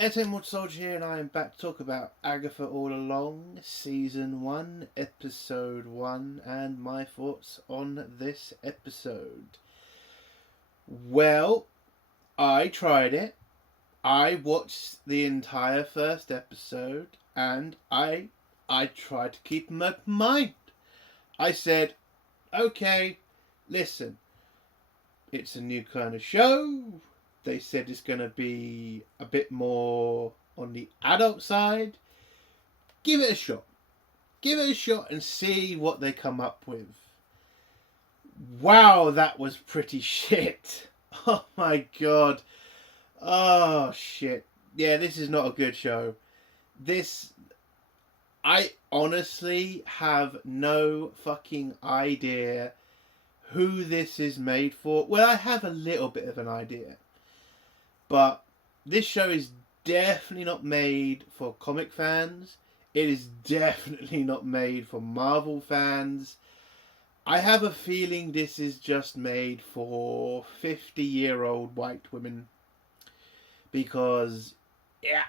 Emerald Soldier here, and I am back to talk about Agatha All Along, Season 1, Episode 1, and my thoughts on this episode. Well, I tried it. I watched the entire first episode, and I tried to keep an open mind. I said, okay, listen, it's a new kind of show. They said it's going to be a bit more on the adult side. Give it a shot. Give it a shot and see what they come up with. Wow, that was pretty shit. Oh my god. Oh shit. Yeah, this is not a good show. I honestly have no fucking idea who this is made for. Well, I have a little bit of an idea. But this show is definitely not made for comic fans. It is definitely not made for Marvel fans. I have a feeling this is just made for 50-year-old white women. Because, yeah,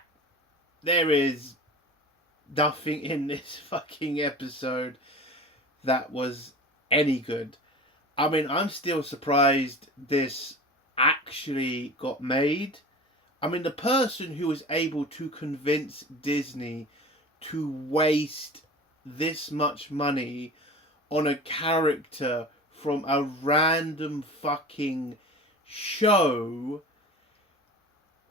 there is nothing in this fucking episode that was any good. I mean, I'm still surprised this actually got made. I mean, the person who was able to convince Disney to waste this much money on a character from a random fucking show,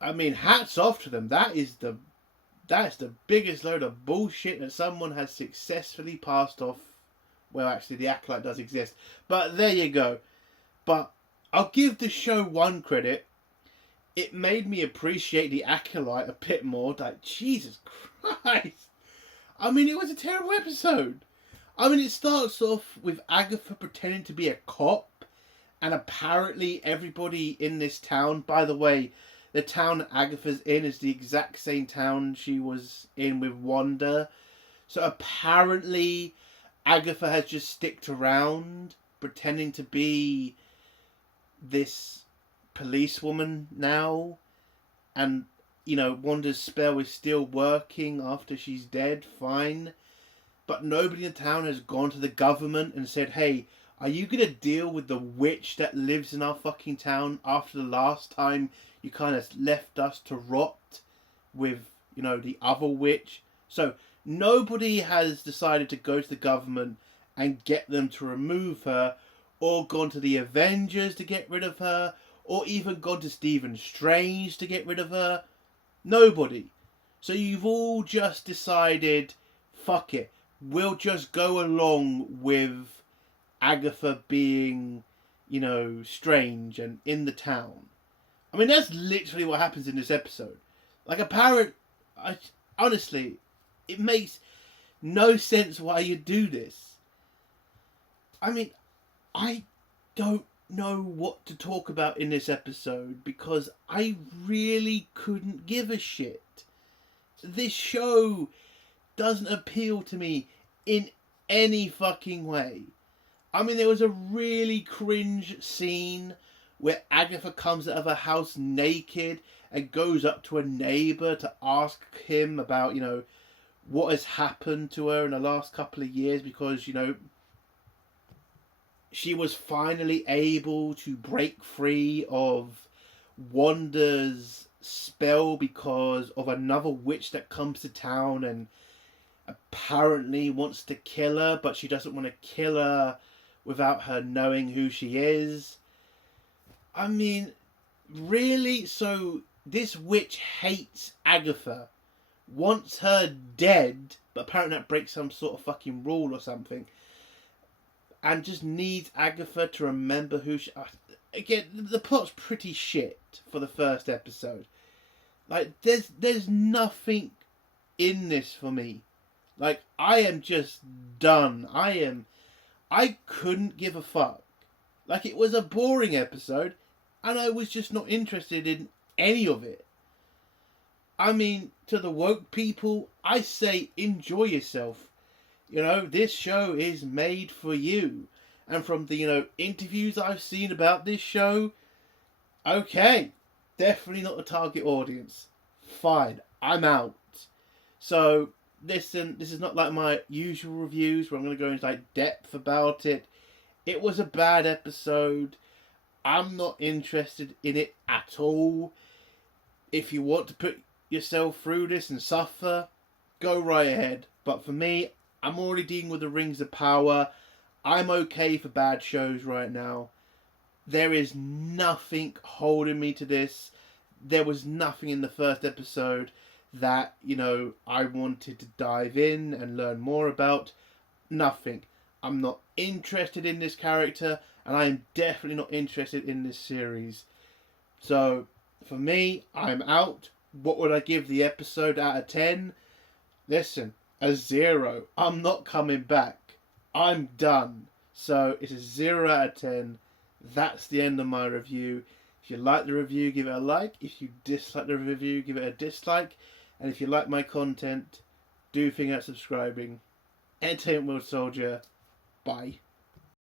I mean, hats off to them. That's the biggest load of bullshit that someone has successfully passed off. Well, actually, the Acolyte does exist, but there you go. But I'll give the show one credit. It made me appreciate the Acolyte a bit more. Like, Jesus Christ. I mean, it was a terrible episode. I mean, it starts off with Agatha pretending to be a cop. And apparently everybody in this town... By the way, the town Agatha's in is the exact same town she was in with Wanda. So apparently Agatha has just sticked around pretending to be this policewoman now, and you know, Wanda's spell is still working after she's dead, fine, but nobody in the town has gone to the government and said, hey, are you gonna deal with the witch that lives in our fucking town after the last time you kind of left us to rot with, you know, the other witch? So nobody has decided to go to the government and get them to remove her, or gone to the Avengers to get rid of her, or even gone to Stephen Strange to get rid of her. Nobody. So you've all just decided, fuck it, we'll just go along with Agatha being, you know, strange and in the town. I mean, that's literally what happens in this episode. Like, honestly, it makes no sense why you do this. I mean, I don't know what to talk about in this episode because I really couldn't give a shit. This show doesn't appeal to me in any fucking way. I mean, there was a really cringe scene where Agatha comes out of her house naked and goes up to a neighbour to ask him about, you know, what has happened to her in the last couple of years because, you know, she was finally able to break free of Wanda's spell because of another witch that comes to town and apparently wants to kill her, but she doesn't want to kill her without her knowing who she is. I mean, really? So this witch hates Agatha, wants her dead, but apparently that breaks some sort of fucking rule or something, and just needs Agatha to remember who she... Again, the plot's pretty shit for the first episode. Like, there's nothing in this for me. Like, I am just done. I couldn't give a fuck. Like, it was a boring episode, and I was just not interested in any of it. I mean, to the woke people, I say enjoy yourself. You know, this show is made for you. And from the, you know, interviews I've seen about this show, okay, definitely not the target audience. fine, I'm out. So listen, this is not like my usual reviews where I'm going to go into like depth about it. It was a bad episode. I'm not interested in it at all. If you want to put yourself through this and suffer, go right ahead. But for me, I'm already dealing with the Rings of Power. I'm okay for bad shows right now. There is nothing holding me to this. There was nothing in the first episode that, I wanted to dive in and learn more about. Nothing. I'm not interested in this character, and I am definitely not interested in this series. So, for me, I'm out. What would I give the episode out of 10? Listen, a 0. I'm not coming back. I'm done. So, it's a 0 out of 10. That's the end of my review. If you like the review, give it a like. If you dislike the review, give it a dislike. And if you like my content, do think about subscribing. Entertainment World Soldier. Bye.